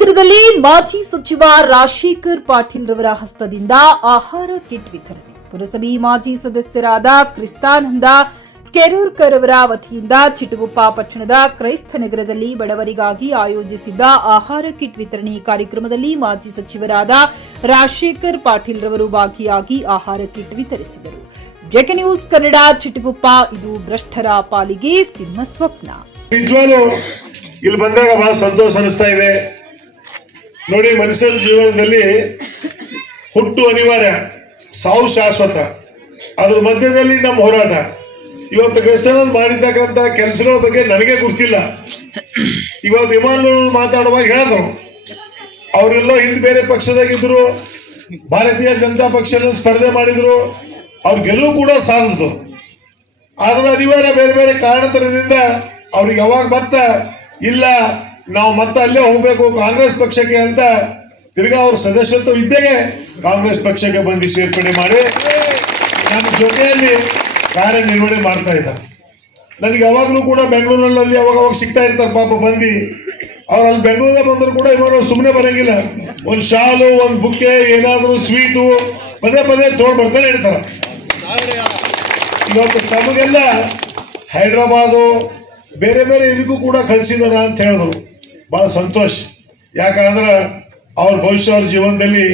ನಗರದಲ್ಲಿ ಮಾಜಿ ಸಚಿವ ರಾಜಶೇಖರ್ ಪಾಟೀಲ್ ರವರ ಹಸ್ತದಿಂದ ಆಹಾರ ಕಿಟ್ ವಿತರಣೆ. ಪುರಸಭೆ ಮಾಜಿ ಸದಸ್ಯರಾದ ಕ್ರಿಸ್ತಾನಂದ ಕೆರೂರ್ಕರ್ ಅವರ ವತಿಯಿಂದ ಚಿಟಗುಪ್ಪ ಪಟ್ಟಣದ ಕ್ರೈಸ್ತ ನಗರದಲ್ಲಿ ಬಡವರಿಗಾಗಿ ಆಯೋಜಿಸಿದ್ದ ಆಹಾರ ಕಿಟ್ ವಿತರಣೆ ಕಾರ್ಯಕ್ರಮದಲ್ಲಿ ಮಾಜಿ ಸಚಿವರಾದ ರಾಜಶೇಖರ್ ಪಾಟೀಲ್ ರವರು ಭಾಗಿಯಾಗಿ ಆಹಾರ ಕಿಟ್ ವಿತರಿಸಿದರು. JK news Kannada, Chitguppa. ಇದು ಭ್ರಷ್ಟರ ಪಾಲಿಗೆ ಸಿಂಹ ಸ್ವಪ್ನ. ಇಲ್ಲಿ ಬಂದಾಗ ಬಹಳ ಸಂತೋಷ ಅನಿಸ್ತಾ ಇದೆ. ನೋಡಿ, ಮನುಷ್ಯನ ಜೀವನದಲ್ಲಿ ಹುಟ್ಟು ಅನಿವಾರ್ಯ, ಸಾವು ಶಾಶ್ವತ. ಅದ್ರ ಮಧ್ಯದಲ್ಲಿ ನಮ್ಮ ಹೋರಾಟ. ಇವತ್ತು ಕ್ರಿಸ್ತನಲ್ಲಿ ಮಾಡಿರ್ತಕ್ಕಂಥ ಕೆಲಸಗಳ ಬಗ್ಗೆ ನನಗೆ ಗೊತ್ತಿಲ್ಲ. ಇವತ್ತು ವಿಮಾನಗಳು ಮಾತಾಡುವಾಗ ಹೇಳಿದ್ರು, ಅವರೆಲ್ಲೋ ಹಿಂದೆ ಬೇರೆ ಪಕ್ಷದಾಗಿದ್ರು, ಭಾರತೀಯ ಜನತಾ ಪಕ್ಷದ ಸ್ಪರ್ಧೆ ಮಾಡಿದ್ರು, ಅವ್ರ ಗೆಲುವು ಕೂಡ ಸಾಧಿಸಿದ್ರು. ಆದ್ರೆ ಅನಿವಾರ್ಯ ಬೇರೆ ಬೇರೆ ಕಾರಣದಿಂದ ಅವ್ರಿಗೆ ಯಾವಾಗ ಇಲ್ಲ ನಾವು ಅಲ್ಲೇ ಹೋಗ್ಬೇಕು ಕಾಂಗ್ರೆಸ್ ಪಕ್ಷಕ್ಕೆ ಅಂತ ತಿರ್ಗಾ ಅವ್ರ ಸದಸ್ಯತ್ವ ಇದ್ದೇಗೆ ಕಾಂಗ್ರೆಸ್ ಪಕ್ಷಕ್ಕೆ ಬಂದು ಸೇರ್ಪಡೆ ಮಾಡಿ ನಮ್ಮ ಜೊತೆಯಲ್ಲಿ ಕಾರ್ಯನಿರ್ವಹಣೆ ಮಾಡ್ತಾ ಇದ್ದಾರೆ. ನನಗೆ ಯಾವಾಗಲೂ ಕೂಡ ಬೆಂಗಳೂರಿನಲ್ಲಿ ಅವಾಗ ಸಿಗ್ತಾ ಇರ್ತಾರೆ ಪಾಪ ಬಂದು. ಅವ್ರು ಅಲ್ಲಿ ಬೆಂಗಳೂರಲ್ಲಿ ಬಂದ್ರು ಕೂಡ ಇವರು ಸುಮ್ಮನೆ ಬರಂಗಿಲ್ಲ. ಒಂದು ಶಾಲು, ಒಂದು ಬುಕ್ಕೆ, ಏನಾದ್ರು ಸ್ವೀಟು ಪದೇ ತೋಡ್ ಬರ್ತಾನೆ ಇರ್ತಾರೆ. ಇವತ್ತು ತಮಗೆಲ್ಲ ಹೈದ್ರಾಬಾದು ಬೇರೆ ಬೇರೆ ಇದಕ್ಕೂ ಕೂಡ ಕಳಿಸಿದಾರ ಅಂತ ಹೇಳಿದ್ರು. ಬಹಳ ಸಂತೋಷ. ಯಾಕಂದ್ರೆ ಅವ್ರ ಭವಿಷ್ಯ ಅವ್ರ ಜೀವನದಲ್ಲಿ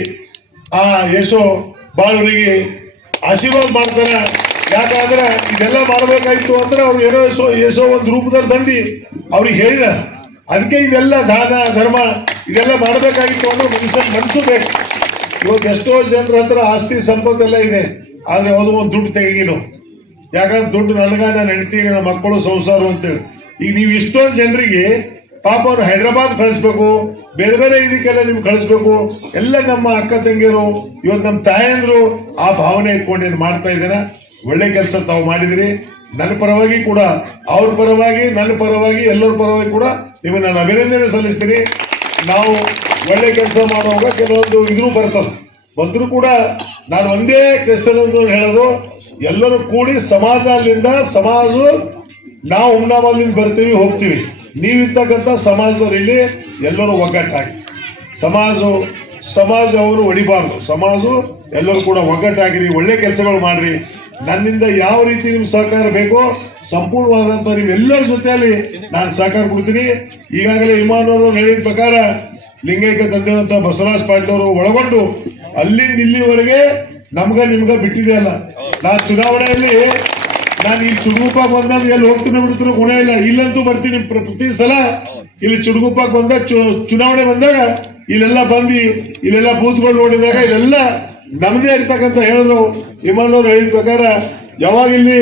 ಯೇಸು ಬಾಳವರಿಗೆ ಆಶೀರ್ವಾದ ಮಾಡ್ತಾರ. ಯಾಕಂದ್ರೆ ಇದೆಲ್ಲ ಮಾಡ್ಬೇಕಾಯ್ತು ಅಂದ್ರೆ ಅವ್ರು ಯೇಸೋ ಒಂದು ರೂಪದಲ್ಲಿ ಬಂದು ಅವ್ರಿಗೆ ಹೇಳಿದ. ಅದಕ್ಕೆ ಇದೆಲ್ಲ ದಾನ ಧರ್ಮ ಇದೆಲ್ಲ ಮಾಡಬೇಕಾಗಿತ್ತು ಅಂದ್ರೆ ಮನುಷ್ಯನ ಮನಸ್ಸು ಬೇಕು. ಇವತ್ತು ಎಷ್ಟೋ ಜನರ ಹತ್ರ ಆಸ್ತಿ ಸಂಪತ್ತೆಲ್ಲ ಇದೆ, ಆದ್ರೆ ಅದು ಒಂದು ದುಡ್ಡು ತೆಗಿನು. ಯಾಕಂದ್ರೆ ದುಡ್ಡು ನನ್ನ ಹೆಂಡತಿ, ನನ್ನ ಮಕ್ಕಳು, ಸಂಸಾರ ಅಂತೇಳಿ. ಈಗ ನೀವು ಇಷ್ಟೊಂದು ಜನರಿಗೆ ಪಾಪ ಅವ್ರು ಹೈದ್ರಾಬಾದ್ ಕಳಿಸ್ಬೇಕು, ಬೇರೆ ಬೇರೆ ಇದಕ್ಕೆಲ್ಲ ನೀವು ಕಳಿಸ್ಬೇಕು. ಎಲ್ಲ ನಮ್ಮ ಅಕ್ಕ ತಂಗಿಯರು, ಇವತ್ತು ನಮ್ಮ ತಾಯಂದ್ರು ಆ ಭಾವನೆ ಇಟ್ಕೊಂಡು ಮಾಡ್ತಾ ಇದ್ದೀರ. ಒಳ್ಳೆ ಕೆಲಸ ತಾವು ಮಾಡಿದಿರಿ. ನನ್ನ ಪರವಾಗಿ ಕೂಡ, ಅವ್ರ ಪರವಾಗಿ, ನನ್ನ ಪರವಾಗಿ, ಎಲ್ಲರ ಪರವಾಗಿ ಕೂಡ ನಿಮಗೆ ನಾನು ಅಭಿನಂದನೆ ಸಲ್ಲಿಸ್ತೀನಿ. ನಾವು ಒಳ್ಳೆ ಕೆಲಸ ಮಾಡುವಾಗ ಕೆಲವೊಂದು ಇದ್ರೂ ಬರ್ತದೆ. ಬಂದರೂ ಕೂಡ ನಾನು ಒಂದೇ ಕ್ರಿಸ್ತನಂದು ಹೇಳೋದು, ಎಲ್ಲರೂ ಕೂಡಿ ಸಮಾಜದಿಂದ ನಾವು ಹುಮ್ನಾಬಾದ್ಲಿಂದ ಬರ್ತೀವಿ ಹೋಗ್ತೀವಿ. ನೀವಿರ್ತಕ್ಕಂಥ ಸಮಾಜದವ್ರು ಇಲ್ಲಿ ಎಲ್ಲರೂ ಒಗ್ಗಟ್ಟಾಗಿ ಸಮಾಜ ಅವರು ಹೊಡಿಬಾರ್ದು. ಎಲ್ಲರೂ ಕೂಡ ಒಗ್ಗಟ್ಟಾಗಿರಿ, ಒಳ್ಳೆ ಕೆಲಸಗಳು ಮಾಡ್ರಿ. ನನ್ನಿಂದ ಯಾವ ರೀತಿ ನಿಮ್ಗೆ ಸಹಕಾರ ಬೇಕೋ ಸಂಪೂರ್ಣವಾದಂತ ನಿಮ್ಮೆಲ್ಲರ ಜೊತೆಯಲ್ಲಿ ನಾನು ಸಹಕಾರ ಕೊಡ್ತೀನಿ. ಈಗಾಗಲೇ ವಿಮಾನವರು ಹೇಳಿದ ಪ್ರಕಾರ ಲಿಂಗೈಕ್ಯ ತಂದೆಯಂತ ಬಸವರಾಜ ಪಾಟೀಲ್ ಅವರು ಒಳಗೊಂಡು ಅಲ್ಲಿಂದ ಇಲ್ಲಿವರೆಗೆ ನಿಮ್ಗ ಬಿಟ್ಟಿದೆಯಲ್ಲ. ನಾನು ಚುನಾವಣೆಯಲ್ಲಿ ನಾನು ಇಲ್ಲಿ ಚುಡುಗುಪ್ಪಕ್ಕೆ ಬಂದಾಗ ಎಲ್ಲಿ ಹೋಗ್ತೀನಿ ಬಿಡ್ತೀನಿ ಗುಣ ಇಲ್ಲ. ಇಲ್ಲಂತೂ ಬರ್ತೀನಿ ಪ್ರತಿ ಸಲ. ಇಲ್ಲಿ ಚುಡುಗುಪ್ಪಕ್ಕೆ ಬಂದಾಗ ಚುನಾವಣೆ ಬಂದಾಗ ಇಲ್ಲೆಲ್ಲ ಬಂದು ಇಲ್ಲೆಲ್ಲ ಬೂತ್ಗಳು ನೋಡಿದಾಗ ಇಲ್ಲೆಲ್ಲ ನಮ್ದೇ ಇರ್ತಕ್ಕಂಥ ಹೇಳಿದ್ರು. ವಿಮಾನವರು ಹೇಳಿದ ಪ್ರಕಾರ ಯಾವಾಗ ಇಲ್ಲಿ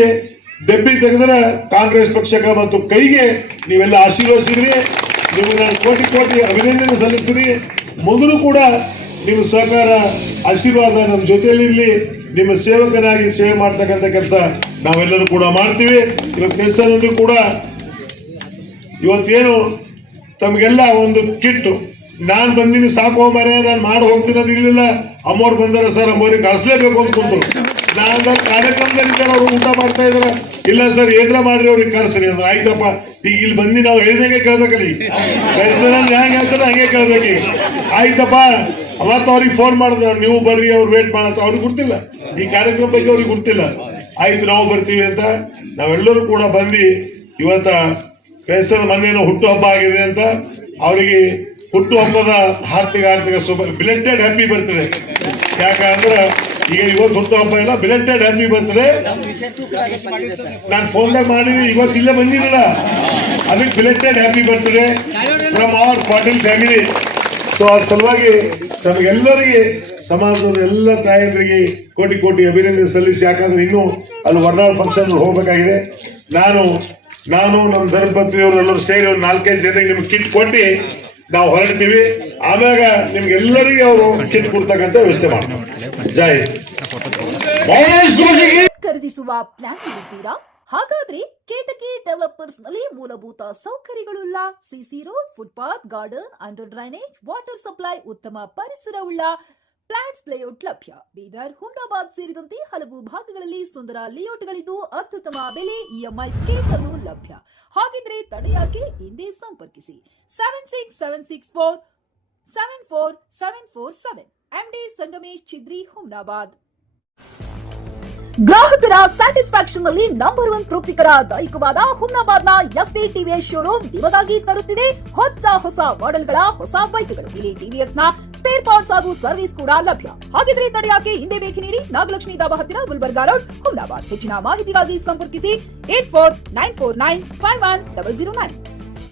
ಡೆಬ್ಬಿ ತೆಗೆದ್ರೆ ಕಾಂಗ್ರೆಸ್ ಪಕ್ಷಕ್ಕೆ ಮತ್ತು ಕೈಗೆ ನೀವೆಲ್ಲ ಆಶೀರ್ವದಿಸಿದ್ರಿ. ನಿಮಗೆ ನಾನು ಕೋಟಿ ಅಭಿನಂದನೆ ಸಲ್ಲಿಸ್ತೀನಿ. ಮೊದಲು ಕೂಡ ನಿಮ್ಮ ಸಹಕಾರ ಆಶೀರ್ವಾದ ನಮ್ಮ ಜೊತೆಯಲ್ಲಿ ಇರಲಿ. ನಿಮ್ಮ ಸೇವಕನಾಗಿ ಸೇವೆ ಮಾಡ್ತಕ್ಕಂಥ ಕೆಲಸ ನಾವೆಲ್ಲರೂ ಕೂಡ ಮಾಡ್ತೀವಿ. ಇವತ್ತು ಕ್ರಿಸ್ತನಂದು ಕೂಡ ಇವತ್ತೇನು ತಮಗೆಲ್ಲ ಒಂದು ಕಿಟ್ಟು ನಾನು ಬಂದಿನಿ ಸಾಕೋ ಮರೆ ನಾನು ಮಾಡಿ ಹೋಗ್ತೀನಿ ಅದು ಇರಲಿಲ್ಲ. ಅಮ್ಮವ್ರು ಬಂದಾರ ಸರ್, ಅಮ್ಮವ್ರಿಗೆ ಕಳಿಸ್ಲೇಬೇಕು ಅಂತ ಕುಂತರು. ನಾನು ಕಾರ್ಯಕ್ರಮದಲ್ಲಿ ಅವ್ರು ಊಟ ಮಾಡ್ತಾ ಇದಾರೆ. ಇಲ್ಲ ಸರ್ ಏನ್ರ ಮಾಡ್ರಿ ಅವ್ರಿಗೆ ಕರೆಸ್ರಿ ಅಂದ್ರೆ ಆಯ್ತಪ್ಪ. ಈಗ ಇಲ್ಲಿ ಬಂದು ನಾವು ಹೇಳಿದಂಗೆ ಕೇಳ್ಬೇಕಲ್ಲ. ಈಗ ಕ್ರೈಸ್ತನಲ್ಲಿ ಹೆಂಗೆ ಹೇಳ್ತಾರೆ ಹಂಗೆ ಕೇಳ್ಬೇಕು. ಈಗ ಆಯ್ತಪ್ಪ. ಅವತ್ತು ಅವ್ರಿಗೆ ಫೋನ್ ಮಾಡಿದ್ರು, ನೀವು ಬರ್ರಿ, ಅವ್ರು ವೇಟ್ ಮಾಡತ್ತ. ಅವ್ರಿಗೆ ಗೊತ್ತಿಲ್ಲ ಈ ಕಾರ್ಯಕ್ರಮ ಬಗ್ಗೆ, ಅವ್ರಿಗೆ ಗೊತ್ತಿಲ್ಲ. ಆಯ್ತು ನಾವು ಬರ್ತೀವಿ ಅಂತ ನಾವೆಲ್ಲರೂ ಕೂಡ ಬಂದು ಇವತ್ತ ಕ್ರೈಸ್ತರ ಮೊನ್ನೇನೋ ಹುಟ್ಟು ಹಬ್ಬ ಆಗಿದೆ ಅಂತ ಅವರಿಗೆ ಹುಟ್ಟು ಹಬ್ಬದ ಹಾರ್ದಿಕ ಶುಭ ಬಿಲೆಟೆಡ್ ಹ್ಯಾಪಿ ಬರ್ತ್ಡೇ. ಯಾಕಂದ್ರೆ ಈಗ ಇವತ್ತು ಹುಟ್ಟು ಹಬ್ಬ ಇಲ್ಲ, ಬಿಲೆಟೆಡ್ ಹ್ಯಾಪಿ ಬರ್ತ್ಡೇ. ನಾನು ಫೋನ್ದಾಗ ಮಾಡಿದ್ವಿ, ಇವತ್ತು ಇಲ್ಲೇ ಬಂದಿರಲಿಲ್ಲ. ಅದಕ್ಕೆ belated happy birthday from our Patil family. So ಅದ್ರ ಸಲುವಾಗಿ ನಮಗೆಲ್ಲರಿಗೆ ಸಮಾಜದ ಎಲ್ಲ ತಾಯಂದ್ರಿಗೆ ಕೋಟಿ ಅಭಿನಂದನೆ ಸಲ್ಲಿಸಿ. ಯಾಕಂದ್ರೆ ಇನ್ನೂ ಅಲ್ಲಿ ವರ್ನಾಳ್ ಫಂಕ್ಷನ್ ಹೋಗ್ಬೇಕಾಗಿದೆ. ನಾನು ನಮ್ಮ ಧರ್ಮಪತ್ನಿಯವರು ಎಲ್ಲರೂ ಸೇರಿ ಒಂದು 4-5 ಜನರಿಗೆ ನಿಮ್ಗೆ ಕಿಟ್ ಕೊಟ್ಟು ನಾವು ಹೊರಡ್ತೀವಿ. ಆಮ್ಯಾಗ ನಿಮ್ಗೆಲ್ಲರಿಗೆ ಅವರು ಕಿಟ್ ಕೊಡ್ತಕ್ಕಂಥ ವ್ಯವಸ್ಥೆ ಮಾಡ್ತಾರೆ. ಜೈ ಖರೀದಿಸುವ ಪ್ಲಾನ್ ಇರುತ್ತೀರಾ? ಹಾಗಾದ್ರೆ ಕೇತಕಿ ಡೆವಲಪರ್ಸ್ ನಲ್ಲಿ ಮೂಲಭೂತ ಸೌಕರ್ಯಗಳುಳ್ಳ CC road, footpath, garden, under drainage, water supply, ಉತ್ತಮ ಪರಿಸರವುಳ್ಳ ಫ್ಲಾಟ್ಸ್ ಲೇಔಟ್ ಲಭ್ಯ. ಬೀದರ್, ಹುಮ್ನಾಬಾದ್ ಸೇರಿದಂತೆ ಹಲವು ಭಾಗಗಳಲ್ಲಿ ಸುಂದರ ಲೇಔಟ್ಗಳಿದ್ದು ಅತ್ಯುತ್ತಮ ಬೆಲೆ, ಇಎಂಐ ಸ್ಕೀಮ್ ಅನ್ನು ಲಭ್ಯ. ಹಾಗಿದ್ರೆ ತಡೆಯಾಕೆ ಹಿಂದೆ ಸಂಪರ್ಕಿಸಿ 767644 74747. MD Sangamesh Chidri, Humnabad. ಗ್ರಾಹಕರ ಸ್ಯಾಟಿಸ್ಫ್ಯಾಕ್ಷನ್ ನಲ್ಲಿ ನಂಬರ್ 1 ತೃಪ್ತಿಕರ ದೈಹಿಕವಾದ ಹುಮ್ನಾಬಾದ್ನ ಎಸ್ವಿ ಟಿವಿಎಸ್ ಶೋರೂಮ್ ನಿಮಗಾಗಿ ತರುತ್ತಿದೆ ಹೊಸ ಮಾಡೆಲ್ಗಳ ಹೊಸ ಬೈಕ್ಗಳು. ಇಲ್ಲಿ ಟಿವಿಎಸ್ ನ ಸ್ಪೇರ್ ಪಾರ್ಟ್ಸ್ ಹಾಗೂ ಸರ್ವಿಸ್ ಕೂಡ ಲಭ್ಯ. ಹಾಗಿದ್ರೆ ತಡೆಯಾಕೆ ಹಿಂದೆ ಭೇಟಿ ನೀಡಿ ನಾಗಲಕ್ಷ್ಮಿ ದಾಬಾ ಹತ್ತಿರ ಗುಲ್ಬರ್ಗಾ ರೋಡ್, ಹುಮ್ನಾಬಾದ್. ಹೆಚ್ಚಿನ ಮಾಹಿತಿಗಾಗಿ ಸಂಪರ್ಕಿಸಿ 8494951009.